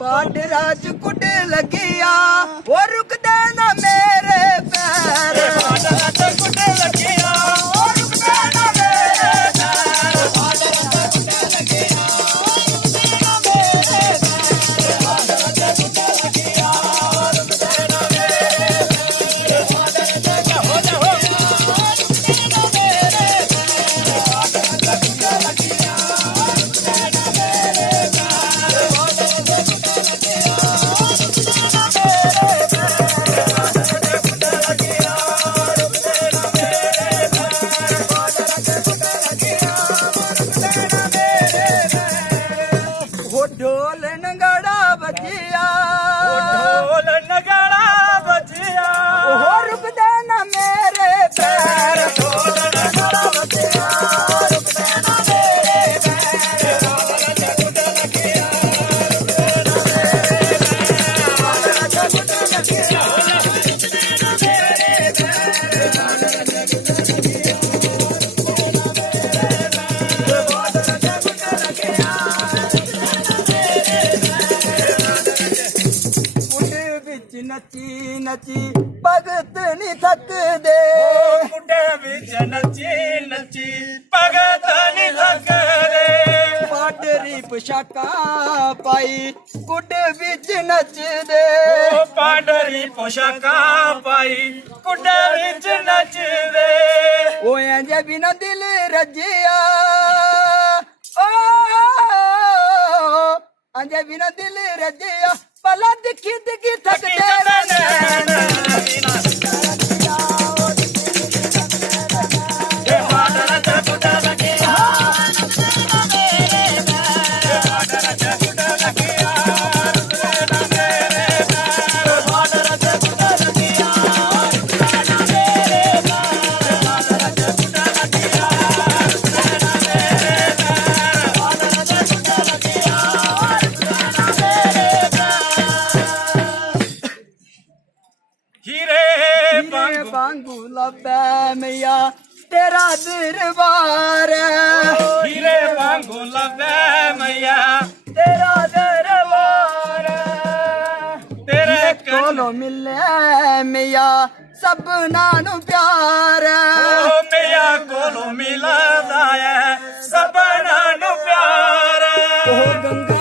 बाडरा च कुट लगिया वो रुकदे ना मेरे पैर बाडरा च कुट लगिया वो रुकदे ना मेरे पैर बाडरा च कुट लगिया वो रुकदे ना मेरे पैर बाडरा च कुट लगिया वो रुकदे ना मेरे पैर बाडरा च हो जा हो रुकदे ना मेरे पैर बाडरा च कुट लगिया वो रुकदे ना मेरे पैर बाडरा च कुट लगिया वो रुकदे ना मेरे ढोल नगाड़ा बजिया ढोल नगाड़ा बजिया हो रुकदे ना मेरे पैर ढोल नगाड़ा बजिया रुकदे ना मेरे पैर बादल कुट लगिया रुकदे ना मेरे पैर बादल कुट लगिया रुकदे ना मेरे पैर बादल कुट लगिया नची नची भगत नी थक दे कुटे विच नची नची भगत नी थक दे पाडरी पोशाका पाई कुटे विच नच दे पाडरी पोशाका पाई कुटे विच नच दे ओ इंज बिना दिल रजिया ओ इंज बिना दिल रजिया भला दिखी दिखी थकदे वांगू लबे मैया तेरा दरबार हीरे वांगू लबे मैया तेरा दरबार तेरे कोलों मिले मैया सबना नु प्यार मैया कोलों मिलदा है सबना नु प्यार ओ गंगा